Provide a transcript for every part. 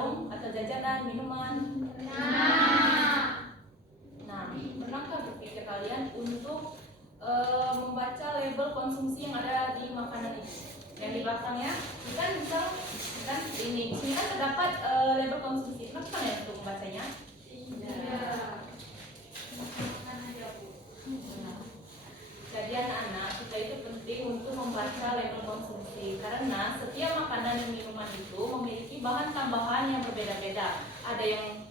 warung atau jajanan, minuman? Nah, pernahkah berpikir kalian untuk membaca label konsumsi yang ada di makanan itu? Yang di belakangnya, kan misal kan ini, di sini kan terdapat label konsumsi. Kenapa ya untuk membacanya? Jadi anak-anak, kita itu penting untuk membaca label konsumsi karena setiap makanan dan minuman itu memiliki bahan tambahan yang berbeda-beda. Ada yang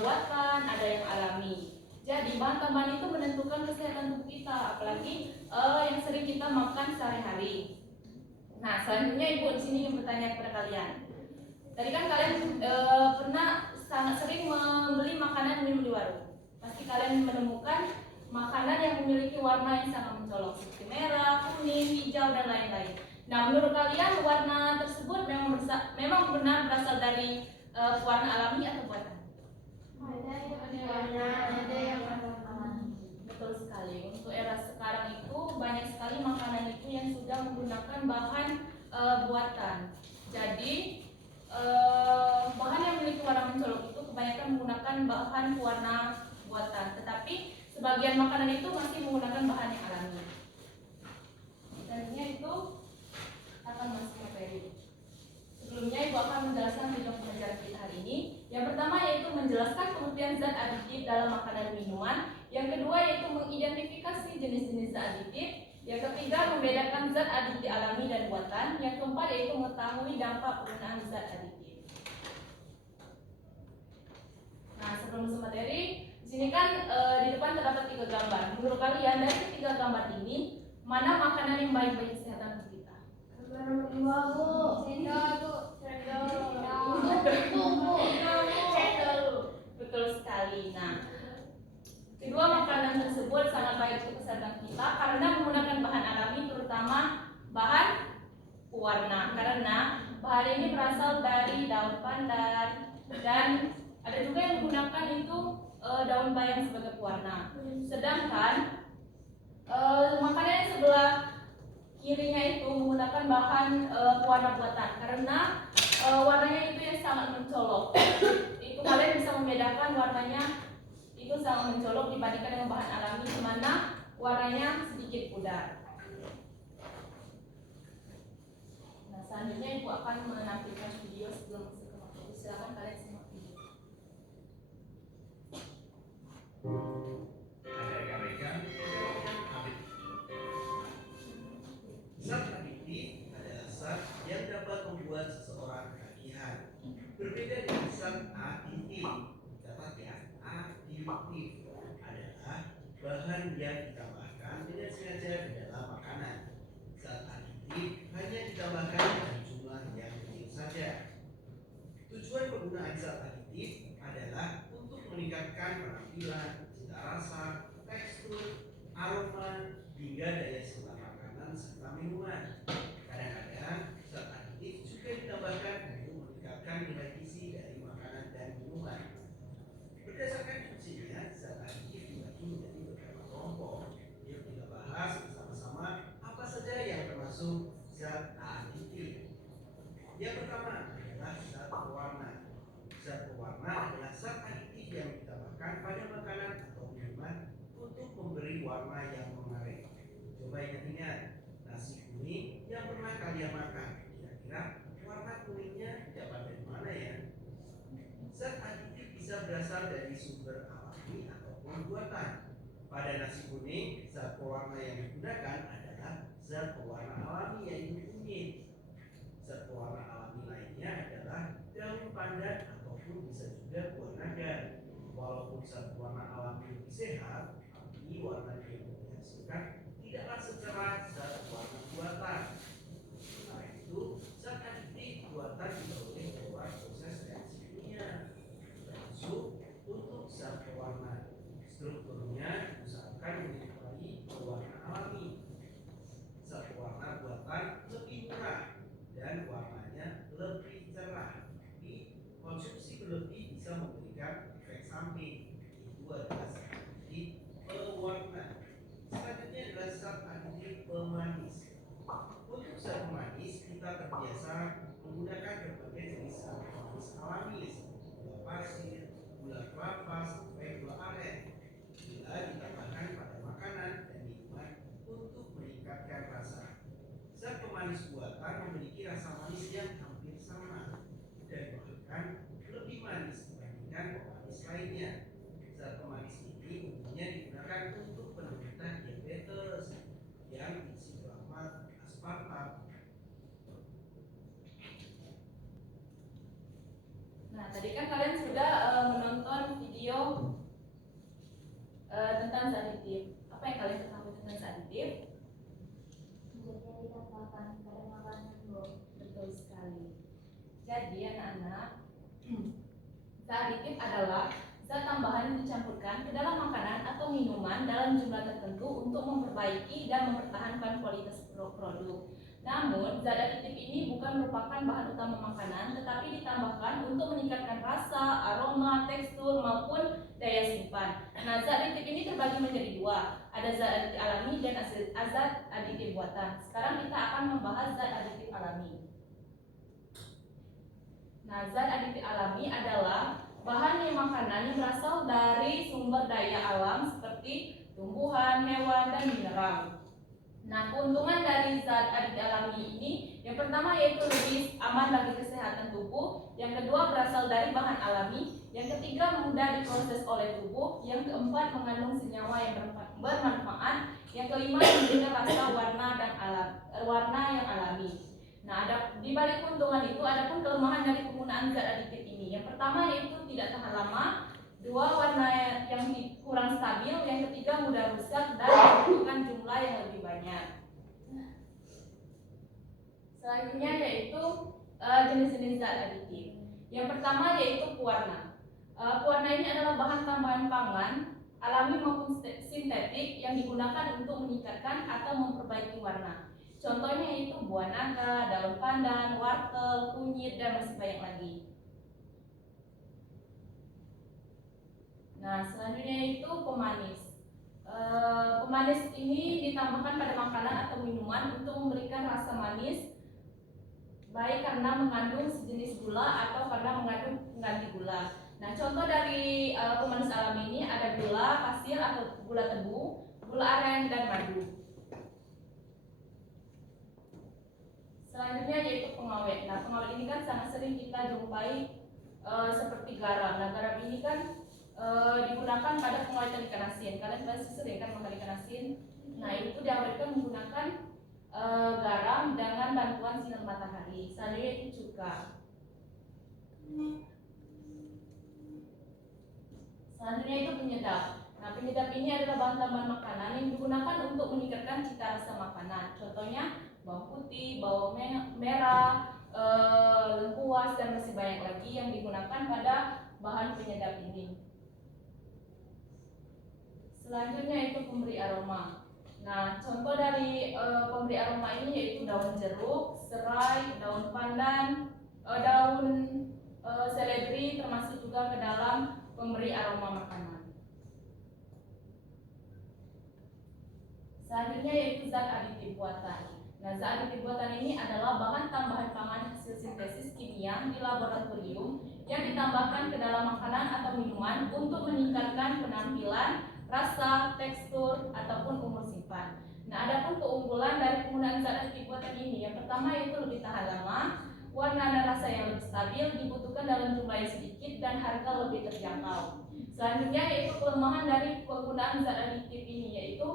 buatan, ada yang alami. Jadi bahan tambahan itu menentukan kesehatan tubuh kita, apalagi yang sering kita makan sehari-hari. Nah, selanjutnya Ibu di sini yang bertanya kepada kalian. Tadi kan kalian pernah sangat sering membeli makanan minum di warung. Pasti kalian menemukan makanan yang memiliki warna yang sangat mencolok seperti merah, kuning, hijau, dan lain-lain. Nah, menurut kalian warna tersebut memang benar berasal dari warna alami atau buatan? Ada yang Betul sekali. Untuk era sekarang itu banyak sekali makanan itu yang sudah menggunakan bahan buatan. Jadi bahan yang memiliki warna mencolok itu kebanyakan menggunakan bahan pewarna buatan. Tetapi sebagian makanan itu masih menggunakan bahan yang alami. Selanjutnya itu akan masuk materi. Sebelumnya Ibu akan menjelaskan tujuan pembelajaran kita hari ini. Yang pertama yaitu menjelaskan pengertian zat aditif dalam makanan dan minuman. Yang kedua yaitu mengidentifikasi jenis-jenis zat aditif. Yang ketiga membedakan zat aditif alami dan buatan. Yang keempat yaitu mengetahui dampak penggunaan zat aditif. Nah, sebelum masuk materi, di sini kan di depan terdapat 3 gambar. Menurut kalian dari ketiga gambar ini mana makanan yang baik bagi kesehatan kita? Betul sekali. Nah, kedua makanan tersebut sangat baik untuk kesehatan kita karena menggunakan bahan alami, terutama bahan pewarna. Karena bahan ini berasal dari daun pandan dan ada juga yang menggunakan itu daun bayam sebagai pewarna. Sedangkan makanan yang sebelah kirinya itu menggunakan bahan pewarna buatan karena warnanya itu yang sangat mencolok. Itu kalian bisa membedakan warnanya itu sangat mencolok dibandingkan dengan bahan alami di mana warnanya sedikit pudar. Nah, selanjutnya Ibu akan menampilkan video sebelum masuk ke materi. Silakan kalian simak video. Zat aditif adalah zat yang dapat membuat seseorang ketagihan. Berbeda dengan zat aditif, catat ya, aditif adalah bahan yang ditambahkan dengan sengaja di dalam makanan. Zat aditif hanya ditambahkan dalam jumlah yang kecil saja. Tujuan penggunaan zat aditif adalah untuk meningkatkan penampilan, cita rasa, tekstur, aroma, hingga daya serap makanan serta minuman. Kadang-kadang zat aditif juga ditambahkan untuk meningkatkan nilai gizi dari makanan dan minuman. Berdasarkan fungsinya, zat aditif dibagi menjadi beberapa kelompok. Yuk kita bahas bersama-sama apa saja yang termasuk zat aditif. Yang pertama adalah zat pewarna. Zat pewarna adalah zat aditif yang ditambahkan pada makanan atau minuman untuk memberi warna yang menarik. Coba ingat-ingat nasi kuning yang pernah kalian makan. Kira-kira warna kuningnya dapat dari mana ya? Zat aditif bisa berasal dari sumber alami ataupun buatan. Pada nasi kuning, zat pewarna yang digunakan adalah zat pewarna alami yaitu kunyit. Zat pewarna alami lainnya adalah daun pandan ataupun bisa juga buah naga. Walaupun zat pewarna alami lebih sehat, tapi warna yang dihasilkan tidaklah secerah zat pewarna buatan. Karena itu, zat aditif buatan tidak boleh lewat proses reaksi kimia. Termasuk untuk zat pewarna, strukturnya diusahakan menyerupai pewarna alami. Zat pewarna buatan lebih murah dan warnanya lebih cerah. Tapi konsumsi berlebih bisa memberikan efek samping. Itu adalah zat aditif pewarna. Selanjutnya adalah zat aditif pemanis. Untuk zat pemanis kita terbiasa menggunakan berbagai jenis zat pemanis alami kalian sudah menonton video tentang zat aditif. Apa yang kalian ketahui tentang zat aditif? Jadi ditambahkan pada makanan, Bu. Betul sekali. Jadi anak-anak, zat aditif adalah zat tambahan yang dicampurkan ke dalam makanan atau minuman dalam jumlah tertentu untuk memperbaiki dan mempertahankan kualitas produk. Namun, zat aditif ini bukan merupakan bahan utama makanan, tetapi ditambahkan untuk meningkatkan rasa, aroma, tekstur, maupun daya simpan. Nah, zat aditif ini terbagi menjadi dua. Ada zat aditif alami dan zat aditif buatan. Sekarang kita akan membahas zat aditif alami. Nah, zat aditif alami adalah bahan yang makanan yang berasal dari sumber daya alam seperti tumbuhan, hewan, dan mineral. Nah, keuntungan dari zat aditif alami ini yang pertama yaitu lebih aman bagi kesehatan tubuh, yang kedua berasal dari bahan alami, yang ketiga mudah diproses oleh tubuh, yang keempat mengandung senyawa yang bermanfaat, yang kelima memberikan rasa warna yang alami. Nah, di balik keuntungan itu ada pun kelemahan dari penggunaan zat aditif ini. Yang pertama yaitu tidak tahan lama, dua warna yang kurang stabil, yang ketiga mudah rusak dan membutuhkan jumlah yang lebih banyak. Selanjutnya yaitu jenis-jenis zat aditif. Yang pertama yaitu pewarna. Pewarna ini adalah bahan tambahan pangan alami maupun sintetik yang digunakan untuk meningkatkan atau memperbaiki warna. Contohnya yaitu buah naga, daun pandan, wortel, kunyit, dan masih banyak lagi. Nah, selanjutnya itu pemanis. Pemanis ini ditambahkan pada makanan atau minuman untuk memberikan rasa manis, baik karena mengandung sejenis gula atau karena mengandung pengganti gula. Nah, contoh dari pemanis alami ini ada gula pasir atau gula tebu, gula aren, dan madu. Selanjutnya yaitu pengawet. Nah, pengawet ini kan sangat sering kita jumpai seperti garam. Nah, garam ini kan digunakan pada pengawetan ikan asin. Kalian pasti sering kan makan ikan asin. Nah, itu diawetkan menggunakan garam dengan bantuan sinar matahari. Selanjutnya itu cuka. Selanjutnya itu penyedap. Nah, penyedap ini adalah bahan tambahan makanan yang digunakan untuk meningkatkan cita rasa makanan. Contohnya bawang putih, bawang merah, lengkuas, dan masih banyak lagi yang digunakan pada bahan penyedap ini. Selanjutnya itu pemberi aroma. Nah, contoh dari pemberi aroma ini yaitu daun jeruk, serai, daun pandan, daun seledri, termasuk juga ke dalam pemberi aroma makanan. Selanjutnya yaitu zat aditif buatan. Nah, zat aditif buatan ini adalah bahan tambahan pangan hasil sintesis kimia di laboratorium yang ditambahkan ke dalam makanan atau minuman untuk meningkatkan penampilan, rasa, tekstur, ataupun umur simpan. Nah, ada pun keunggulan dari penggunaan zat aditif buatan ini. Yang pertama yaitu lebih tahan lama, warna dan rasa yang lebih stabil, dibutuhkan dalam jumlah yang sedikit, dan harga lebih terjangkau. Selanjutnya yaitu kelemahan dari penggunaan zat aditif ini, yaitu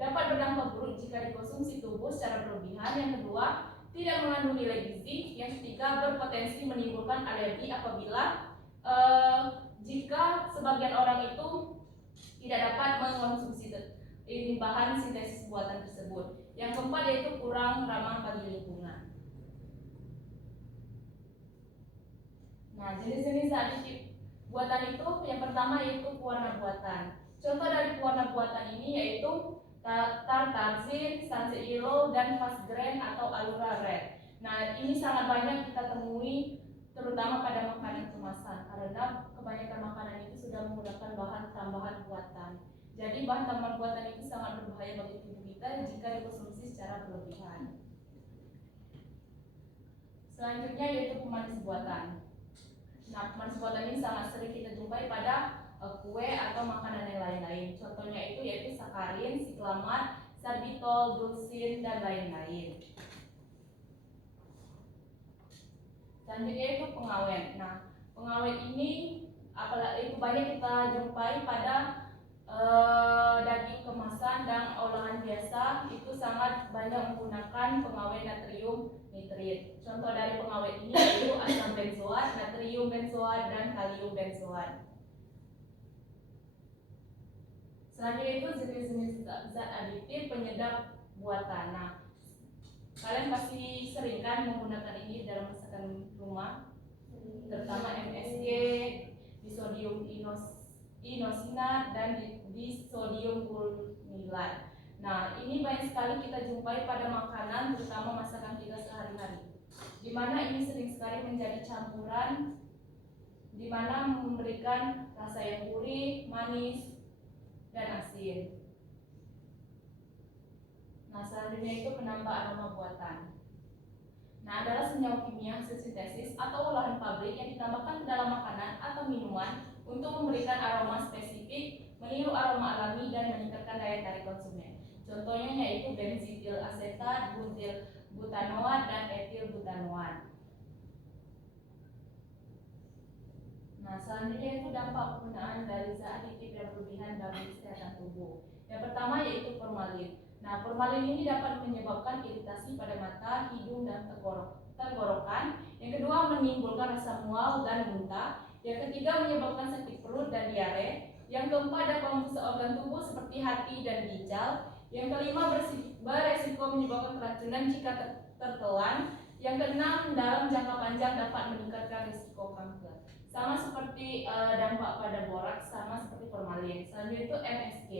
dapat berdampak buruk jika dikonsumsi tubuh secara berlebihan. Yang kedua, tidak mengandung nilai gizi. Yang ketiga, berpotensi menimbulkan alergi apabila jika sebagian orang itu tidak dapat mengonsumsi ini bahan sintesis buatan tersebut. Yang keempat yaitu kurang ramah bagi lingkungan. Nah, jenis-jenis aditif buatan itu yang pertama yaitu pewarna buatan. Contoh dari pewarna buatan ini yaitu tartarzin, sunset yellow, dan fast grain atau alura red. Nah, ini sangat banyak kita temui terutama pada makanan kemasan karena kebanyakan makanan itu sudah menggunakan bahan tambahan buatan. Jadi bahan tambahan buatan itu sangat berbahaya bagi tubuh kita jika dikonsumsi secara berlebihan. Selanjutnya yaitu pemanis buatan. Nah, pemanis buatan ini sangat sering kita jumpai pada kue atau makanan yang lain-lain. Contohnya itu yaitu sakarin, siklamat, sorbitol, dulsin, dan lain-lain. Selanjutnya itu pengawet. Nah, pengawet ini itu banyak kita jumpai pada daging kemasan dan olahan biasa. Itu sangat banyak menggunakan pengawet natrium nitrit. Contoh dari pengawet ini yaitu asam benzoat, natrium benzoat, dan kalium benzoat. Selanjutnya itu jenis-jenis zat aditif penyedap buatan. Nah, kalian pasti sering kan menggunakan ini dalam masakan rumah, terutama MSG, disodium inosinat, dan disodium glumilat. Nah, ini banyak sekali kita jumpai pada makanan, terutama masakan kita sehari-hari, di mana ini sering sekali menjadi campuran, di mana memberikan rasa yang gurih, manis, dan asin. Nah, selanjutnya itu penambah aroma buatan. Nah, adalah senyawa kimia hasil sintesis atau olahan pabrik yang ditambahkan ke dalam makanan atau minuman untuk memberikan aroma spesifik, meniru aroma alami, dan meningkatkan daya tarik konsumen. Contohnya yaitu benzoil asetat, butil butanoat, dan etil butanoat. Nah, selanjutnya itu dampak penggunaan dari zat aditif yang berlebihan bagi kesehatan tubuh. Yang pertama yaitu formalin. Nah, formalin ini dapat menyebabkan iritasi pada mata, hidung, dan tenggorokan. Yang kedua, menimbulkan rasa mual dan muntah. Yang ketiga, menyebabkan sakit perut dan diare. Yang keempat, dapat merusak organ tubuh seperti hati dan ginjal. Yang kelima, beresiko menyebabkan keracunan jika tertelan. Yang keenam, dalam jangka panjang dapat meningkatkan risiko kanker. Sama seperti dampak pada boraks, sama seperti formalin. Selanjutnya itu MSG,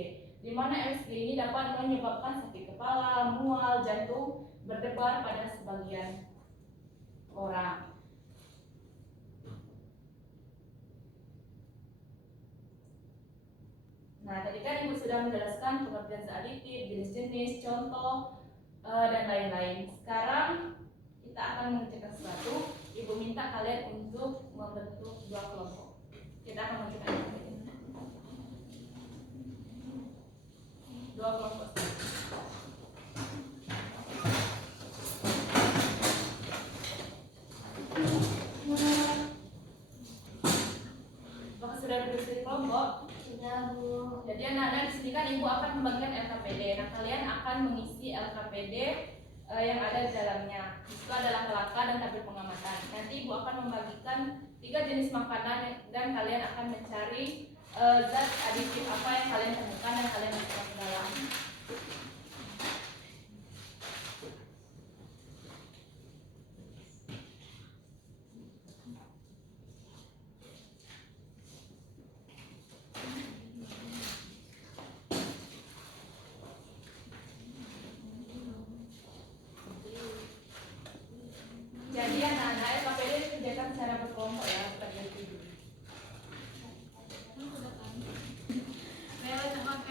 di mana MSG ini dapat menyebabkan sakit kepala, mual, jantung, berdebar pada sebagian orang. Nah, tadi kan Ibu sudah menjelaskan pengertian zat aditif, jenis-jenis, contoh, dan lain-lain. Sekarang kita akan mengerjakan sesuatu. Ibu minta kalian untuk membentuk dua kelompok. Kita akan mengerjakan dua kelompok. Apakah sudah berdiri kelompok? Sudah, Bu. Jadi anak-anak di sini kan Ibu akan membagikan LKPD. Nah, kalian akan mengisi LKPD yang ada di dalamnya. Itu adalah kelaka dan tabel pengamatan. Nanti Ibu akan membagikan 3 jenis makanan dan kalian akan mencari zat aditif apa yang kalian temukan dan kalian masukkan ke dalam. Jadi anak-anak LKPD dikerjakan secara berkelompok ya, bukan individu.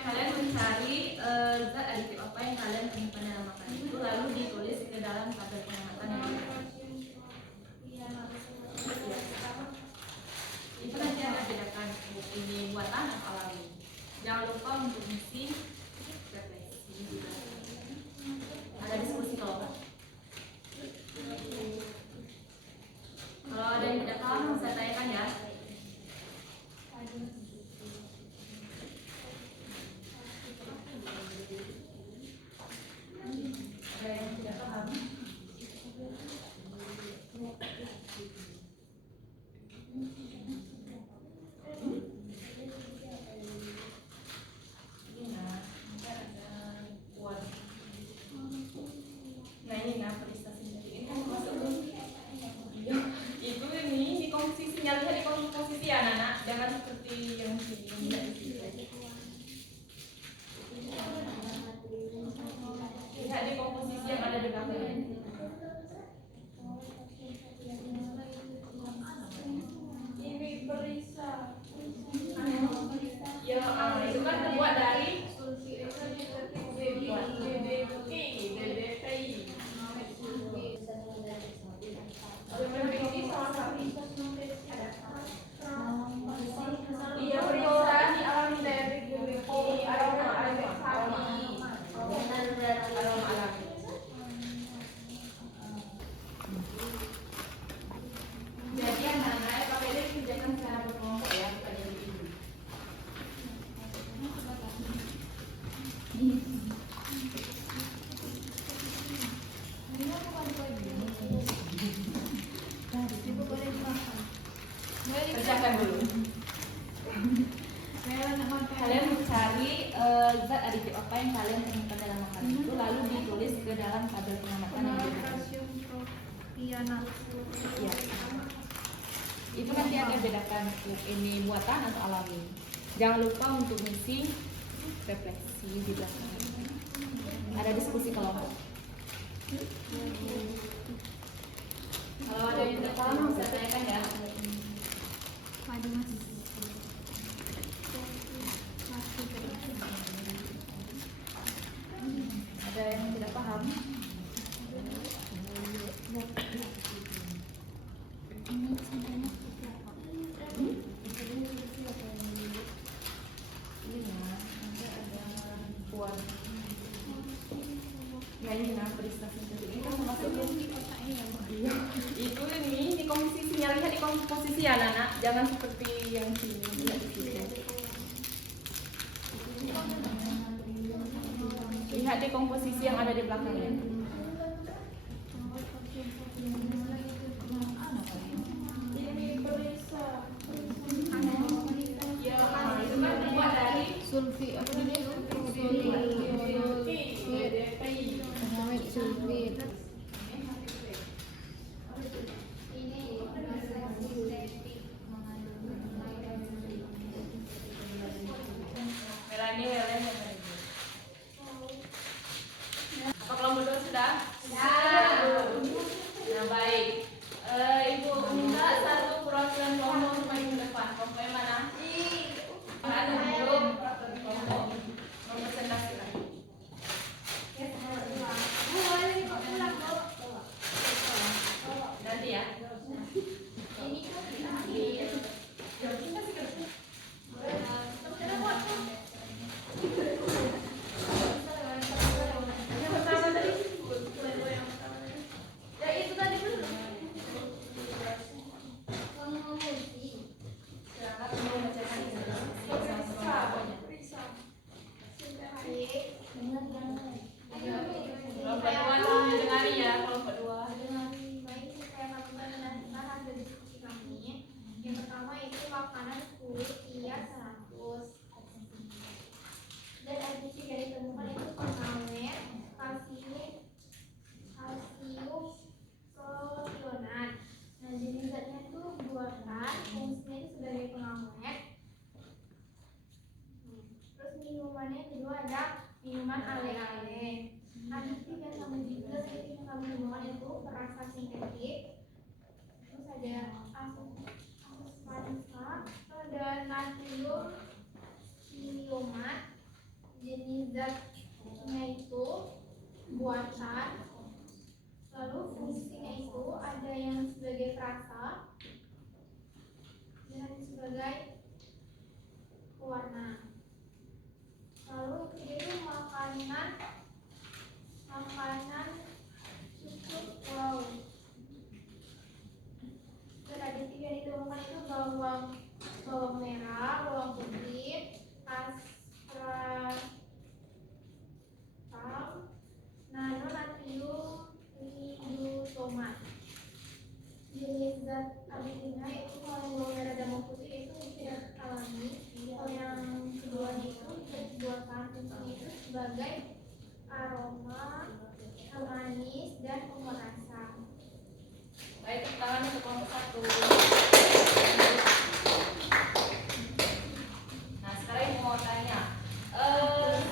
Kalian mencari zat aditif apa yang kalian temukan dalam makanan itu, lalu ditulis ke dalam tabel pengamatan yang ada. Itu nanti Anda bedakan ini buatan atau alami. Jangan lupa untuk mengisi refleksi juga. Ada diskusi kelompok. Kalau ada yang tidak paham bisa tanyakan ya. Ada yang tidak paham? Nah ini perisa sintetik ini kan masuk itu ini di komposisinya, lihat di komposisi ya anak-anak, jangan seperti yang sini lihat di sini. Lihat di komposisi yang ada di belakang. Ini perisa. Ya, itu kan terbuat dari Iya, perisa alami dari kalian mencari zat aditif apa yang kalian temukan dalam makanan itu, lalu ditulis ke dalam tabel pengamatan yang diberikan. Ya. Itu nanti ada bedakan ini buatan atau alami. Jangan lupa untuk ngisi refleksi di belakang. Ada diskusi kelompok. Kalau ada yang tidak paham bisa tanyakan ya. Ada yang tidak paham? Ya ini nah prestasi ini kan termasuk itu ini di komposisinya, lihat di komposisi ya anak, jangan seperti yang sini lihat di situ. Lihat di komposisi yang ada di belakangnya. Sulfi apa ini? Sulfi. Melani, Helen, apa kelompok dua sudah? Nah baik, ibu minta satu perwakilan kelompok untuk maju ke depan. Kelompok yang mana? Ada belum? Kelompok mempresentasikan. Nanti ya. Yang pertama tadi. Ya itu tadi belum. Silakan mau bacakan ini. Kelompok dua tolong didengari ya, kelompok dua. Yang pertama itu makanan kulit hias 100. Dan adisi yang ditemukan itu pengawet, kalsium solionat. Nah jenis zatnya itu buatan, fungsinya itu sebagai pengawet. Terus minumannya kedua ada minuman ale-ale. Aditif yang sama juga seperti yang kami temukan itu perasa sintetik. Terus ada aspartam, ada natrium siliomat. Jenis zatnya itu buatan. Lalu fungsinya itu ada yang sebagai perasa dan sebagai pewarna. Lalu ketiga itu makanan cukup wow. Dan ada tiga yang ditemukan itu bawang merah, bawang putih, aspartam, nano natrium lidotomat. Jenis zat aditifnya itu kalau yang bawang merah dan bawang putih itu tidak alami. Kalau yang keduanya itu buatan, fungsinya itu sebagai aroma, manis dan pemerasa. Baik, tepuk tangan untuk kelompok satu. Nah sekarang ibu mau tanya,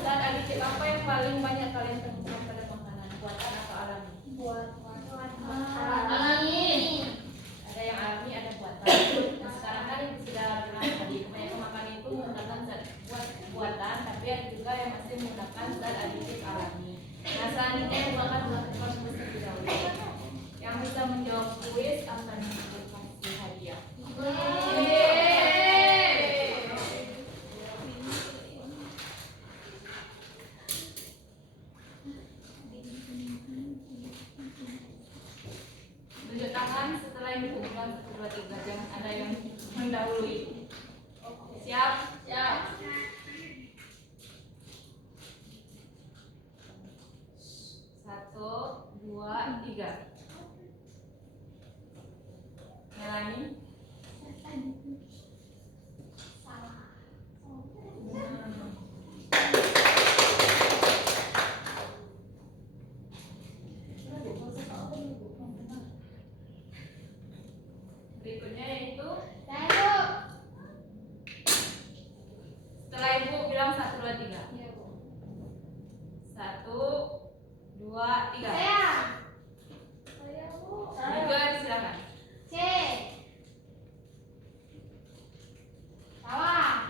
zat aditif apa yang paling banyak kalian temukan pada makanan, buatan atau alami? Alami. Ada yang alami, ada buatan. Nah sekarang kan ibu sudah bilang tadi kebanyakan makanan itu menggunakan zat buatan, tapi ada juga yang masih menggunakan zat aditif alami. Nah selanjutnya ibu akan melakukan kuis terlebih dahulu. Yang bisa menjawab kuis akan dikasih hadiah. Tunjuk tangan setelah yang dibutuhkan 1, 2, 3. Jangan ada yang mendahului. Siap? Siap. 1, Setelah Ibu bilang 1, 2, 3. Iya, Bu. 1, 2, 3. Saya, Bu. Juga silakan. C. Salah.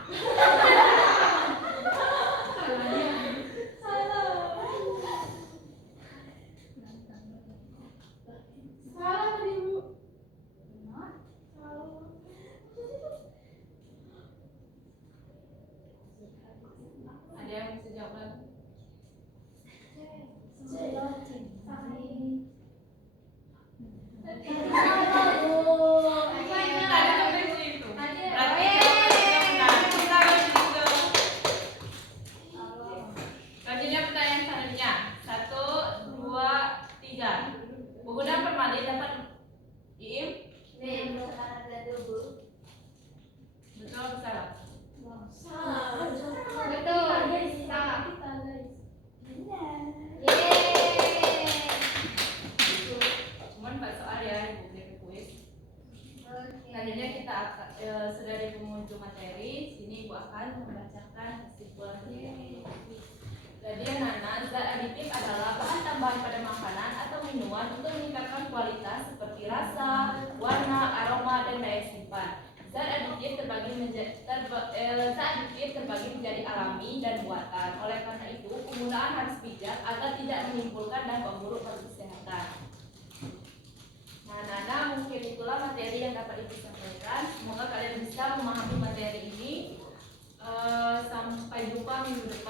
Salah tadi, Bu. Benar. Salah. Ada yang bisa jawab lagi? Tadi sampai situ. Berarti jawabannya benar. Kita lanjut ke selanjutnya pertanyaan selanjutnya. 1, 2, 3. Penggunaan formalin dapat Iim? Betul atau salah? Betul. Salah. Yeay. Cuman 4 soal ya Ibu beri kuis. Selanjutnya kita akan sudah di penghujung materi. Sini Ibu akan membacakan kesimpulan materi. Jadi anak-anak, zat aditif adalah bahan tambahan pada makanan atau minuman untuk meningkatkan kualitas seperti rasa, warna, aroma, dan daya simpan. Zat aditif terbagi menjadi alami dan buatan. Oleh karena itu, penggunaan harus bijak agar tidak menimbulkan dampak buruk pada kesehatan. Nah, Nana, mungkin itulah materi yang dapat Ibu sampaikan. Semoga kalian bisa memahami materi ini. Sampai jumpa minggu depan.